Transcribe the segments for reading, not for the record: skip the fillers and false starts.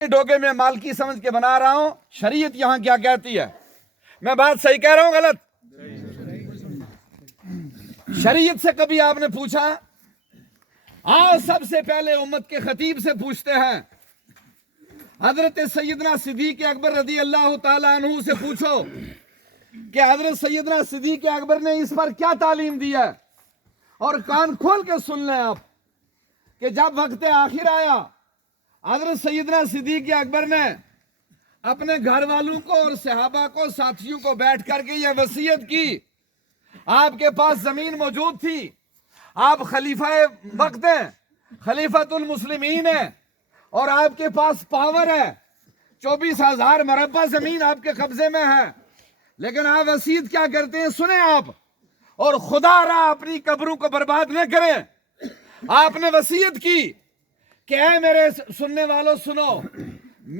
ڈوکے میں مالکی سمجھ کے بنا رہا ہوں، شریعت یہاں کیا کہتی ہے؟ میں بات صحیح کہہ رہا ہوں غلط؟ شریعت سے کبھی آپ نے پوچھا؟ سب سے پہلے امت کے خطیب سے پوچھتے ہیں، حضرت سیدنا صدیق اکبر رضی اللہ تعالیٰ عنہ سے پوچھو کہ حضرت سیدنا صدیق اکبر نے اس پر کیا تعلیم دی ہے، اور کان کھول کے سن لیں آپ کہ جب وقت آخر آیا حضرت سیدنا صدیق اکبر نے اپنے گھر والوں کو اور صحابہ کو، ساتھیوں کو بیٹھ کر کے یہ وصیت کی۔ آپ کے پاس زمین موجود تھی، آپ خلیفہ وقت ہیں، خلیفۃ المسلمین ہیں، اور آپ کے پاس پاور ہے، 24,000 مربع زمین آپ کے قبضے میں ہے، لیکن آپ وصیت کیا کرتے ہیں؟ سنیں آپ، اور خدا را اپنی قبروں کو برباد نہ کریں۔ آپ نے وصیت کی کہ اے میرے سننے والوں سنو،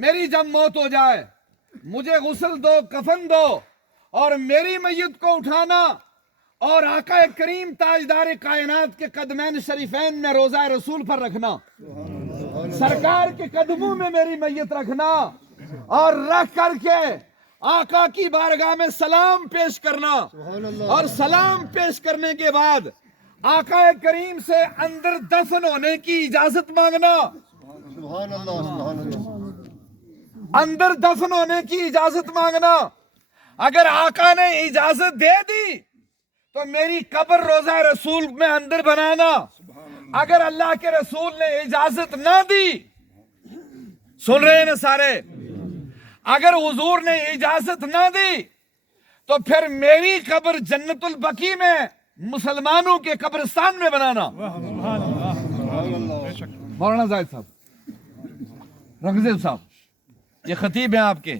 میری جب موت ہو جائے مجھے غسل دو، کفن دو، اور میری میت کو اٹھانا اور آقا کریم تاجدار کائنات کے قدمین شریفین میں روضہ رسول پر رکھنا، سرکار کے قدموں میں میری میت رکھنا، اور رکھ کر کے آقا کی بارگاہ میں سلام پیش کرنا، اور سلام پیش کرنے کے بعد آقا کریم سے اندر دفن ہونے کی اجازت مانگنا، اندر دفن ہونے کی اجازت مانگنا۔ اگر آقا نے اجازت دے دی تو میری قبر روضہ رسول میں اندر بنانا، اگر اللہ کے رسول نے اجازت نہ دی، سن رہے ہیں نا سارے، اگر حضور نے اجازت نہ دی تو پھر میری قبر جنت البقیع میں مسلمانوں کے قبرستان میں بنانا۔ مولانا زاہد صاحب، رنگزیب صاحب، یہ خطیب ہیں آپ کے،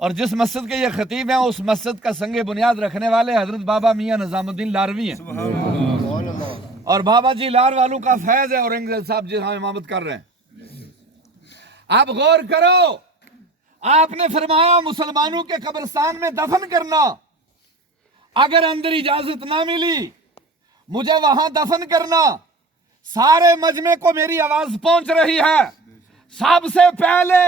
اور جس مسجد کے یہ خطیب ہیں اس مسجد کا سنگ بنیاد رکھنے والے حضرت بابا میاں نظام الدین لاروی ہیں، اور بابا جی لار والوں کا فیض ہے، اور رنگزیب صاحب جی ہاں امامت کر رہے ہیں۔ آپ غور کرو، آپ نے فرمایا مسلمانوں کے قبرستان میں دفن کرنا، اگر اندر اجازت نہ ملی مجھے وہاں دفن کرنا۔ سارے مجمع کو میری آواز پہنچ رہی ہے۔ سب سے پہلے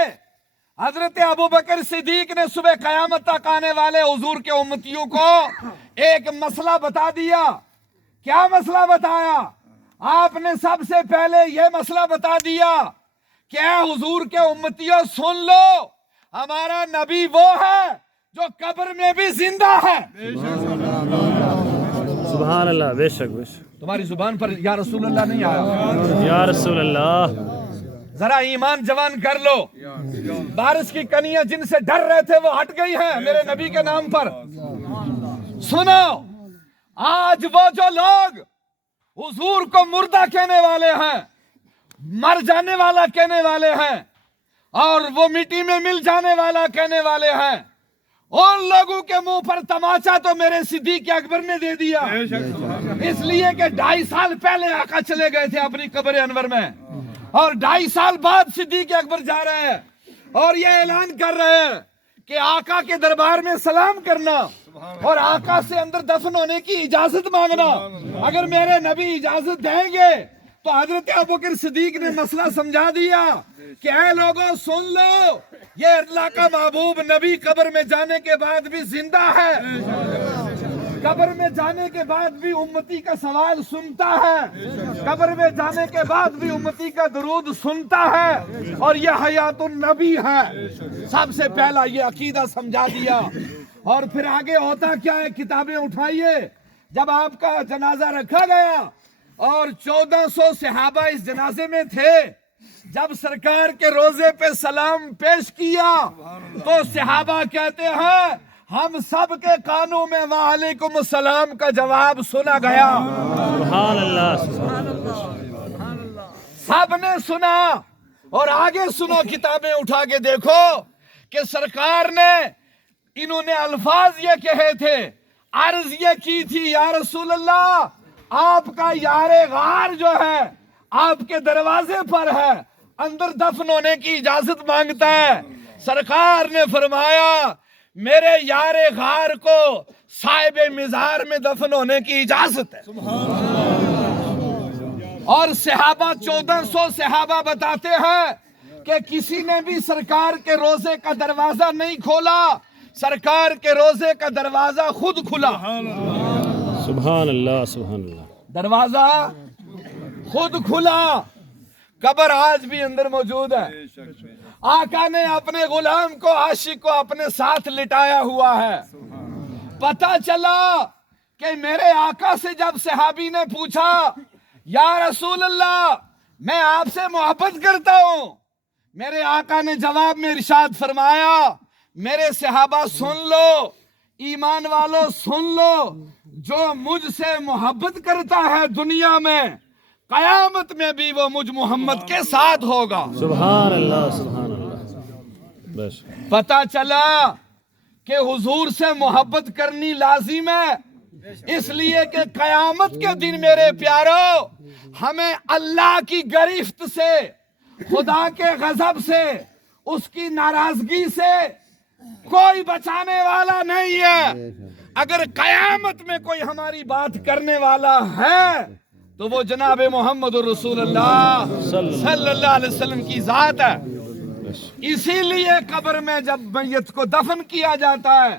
حضرت ابوبکر صدیق نے صبح قیامت تک آنے والے حضور کے امتیوں کو ایک مسئلہ بتا دیا۔ کیا مسئلہ بتایا؟ آپ نے سب سے پہلے یہ مسئلہ بتا دیا کہ اے حضور کے امتیوں سن لو، ہمارا نبی وہ ہے جو قبر میں بھی زندہ ہے۔ سبحان اللہ، بے شک بے شک۔ تمہاری زبان پر یا رسول اللہ نہیں آیا؟ یا رسول اللہ۔ ذرا ایمان جوان کر لو، بارش کی کنیاں جن سے ڈر رہے تھے وہ ہٹ گئی ہیں میرے نبی کے نام پر۔ سنو، آج وہ جو لوگ حضور کو مردہ کہنے والے ہیں، مر جانے والا کہنے والے ہیں، اور وہ مٹی میں مل جانے والا کہنے والے ہیں، ان لوگوں کے منہ پر تماچا تو میرے صدیق اکبر نے دے دیا، اس لیے کہ 2.5 سال پہلے آقا چلے گئے تھے اپنی قبر انور میں، اور 2.5 سال بعد صدیق اکبر جا رہے ہیں اور یہ اعلان کر رہے ہیں کہ آقا کے دربار میں سلام کرنا اور آقا سے اندر دفن ہونے کی اجازت مانگنا۔ اگر میرے نبی اجازت دیں گے تو حضرت ابوبکر صدیق نے مسئلہ سمجھا دیا کہ اے لوگوں سن لو، یہ اللہ کا محبوب نبی قبر میں جانے کے بعد بھی زندہ ہے، قبر میں جانے کے بعد بھی امتی کا سوال سنتا ہے، قبر میں جانے کے بعد بھی امتی کا درود سنتا ہے، اور یہ حیات النبی ہے۔ سب سے پہلا یہ عقیدہ سمجھا دیا، اور پھر آگے ہوتا کیا ہے؟ کتابیں اٹھائیے، جب آپ کا جنازہ رکھا گیا اور 1400 صحابہ اس جنازے میں تھے، جب سرکار کے روضے پہ سلام پیش کیا تو صحابہ کہتے ہیں ہم سب کے کانوں میں وعلیکم السلام کا جواب سنا گیا۔ سبحان اللہ۔ سب نے سنا، اور آگے سنو، کتابیں اٹھا کے دیکھو کہ سرکار نے، انہوں نے الفاظ یہ کہے تھے، عرض یہ کی تھی، یا رسول اللہ آپ کا یار غار جو ہے آپ کے دروازے پر ہے، اندر دفن ہونے کی اجازت مانگتا ہے۔ سرکار نے فرمایا میرے یار غار کو صاحب مزار میں دفن ہونے کی اجازت ہے۔ اور صحابہ 1400 صحابہ بتاتے ہیں کہ کسی نے بھی سرکار کے روزے کا دروازہ نہیں کھولا، سرکار کے روزے کا دروازہ خود کھلا۔ سبحان اللہ سبحان اللہ۔ دروازہ خود کھلا۔ قبر آج بھی اندر موجود ہے۔ آقا نے اپنے غلام کو، عاشق کو اپنے ساتھ لٹایا ہوا ہے۔ پتہ چلا کہ میرے آقا سے جب صحابی نے پوچھا یا رسول اللہ میں آپ سے محبت کرتا ہوں، میرے آقا نے جواب میں ارشاد فرمایا میرے صحابہ سن لو، ایمان والو سن لو، جو مجھ سے محبت کرتا ہے دنیا میں قیامت میں بھی وہ مجھ محمد کے ساتھ ہوگا۔ سبحان اللہ سبحان اللہ۔ بس پتہ چلا کہ حضور سے محبت کرنی لازم ہے، اس لیے کہ قیامت کے دن میرے پیارو ہمیں اللہ کی گرفت سے، خدا کے غضب سے، اس کی ناراضگی سے کوئی بچانے والا نہیں ہے۔ اگر قیامت میں کوئی ہماری بات کرنے والا ہے تو وہ جناب محمد رسول اللہ صلی اللہ علیہ وسلم کی ذات ہے۔ اسی لیے قبر میں جب میت کو دفن کیا جاتا ہے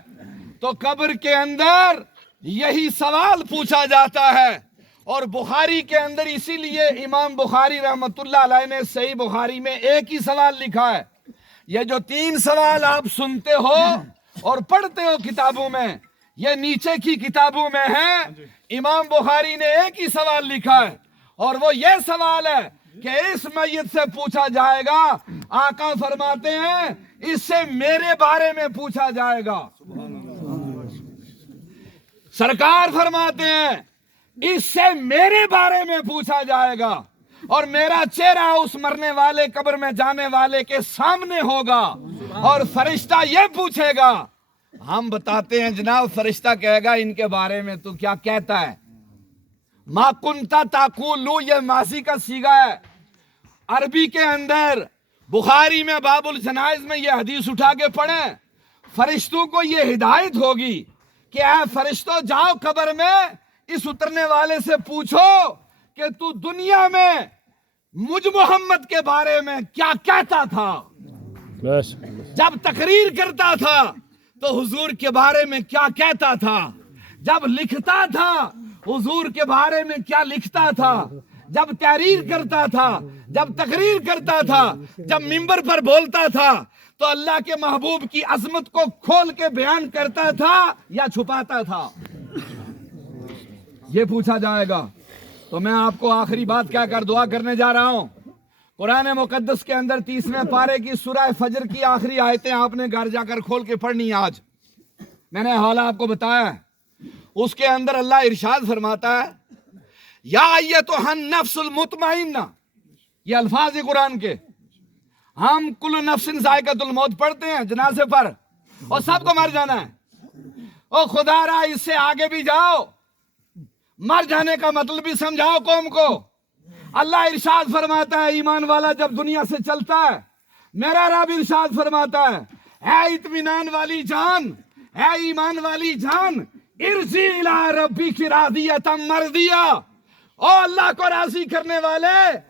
تو قبر کے اندر یہی سوال پوچھا جاتا ہے، اور بخاری کے اندر اسی لیے امام بخاری رحمت اللہ علیہ نے صحیح بخاری میں ایک ہی سوال لکھا ہے۔ یہ جو 3 سوال آپ سنتے ہو اور پڑھتے ہو کتابوں میں، یہ نیچے کی کتابوں میں ہیں۔ امام بخاری نے ایک ہی سوال لکھا ہے، اور وہ یہ سوال ہے کہ اس میت سے پوچھا جائے گا، آقا فرماتے ہیں اس سے میرے بارے میں پوچھا جائے گا۔ سرکار فرماتے ہیں اس سے میرے بارے میں پوچھا جائے گا، اور میرا چہرہ اس مرنے والے قبر میں جانے والے کے سامنے ہوگا، اور فرشتہ یہ پوچھے گا۔ ہم بتاتے ہیں جناب، فرشتہ کہے گا ان کے بارے میں تو کیا کہتا ہے؟ ما کنتا تاقولو، یہ ماضی کا صیغہ ہے۔ عربی کے اندر بخاری میں باب الجنائز میں یہ حدیث اٹھا کے پڑھیں، فرشتوں کو یہ ہدایت ہوگی کہ اے فرشتوں جاؤ قبر میں اس اترنے والے سے پوچھو کہ تو دنیا میں مجھ محمد کے بارے میں کیا کہتا تھا، بس جب تقریر کرتا تھا تو حضور کے بارے میں کیا کہتا تھا، جب لکھتا تھا حضور کے بارے میں کیا لکھتا تھا، جب تحریر کرتا تھا، جب تقریر کرتا تھا، جب منبر پر بولتا تھا تو اللہ کے محبوب کی عظمت کو کھول کے بیان کرتا تھا یا چھپاتا تھا، یہ پوچھا جائے گا۔ تو میں آپ کو آخری بات کہہ کر دعا کرنے جا رہا ہوں۔ قرآن مقدس کے اندر 30ویں پارے کی سورہ فجر کی آخری آیتیں آپ نے گھر جا کر کھول کے پڑھنی۔ آج میں نے حوالہ آپ کو بتایا ہے، اس کے اندر اللہ ارشاد فرماتا ہے یا ایتھا النفس المطمئنہ، یہ الفاظ قرآن کے۔ ہم کل نفس ذائقۃ الموت پڑھتے ہیں جنازے پر، اور سب کو مر جانا ہے۔ او خدا را اس سے آگے بھی جاؤ، مر جانے کا مطلب بھی سمجھاؤ قوم کو۔ اللہ ارشاد فرماتا ہے ایمان والا جب دنیا سے چلتا ہے، میرا رب ارشاد فرماتا ہے اے اطمینان والی جان، اے ایمان والی جان، ارجع الی ربک راضیۃ مرضیہ، او اللہ کو راضی کرنے والے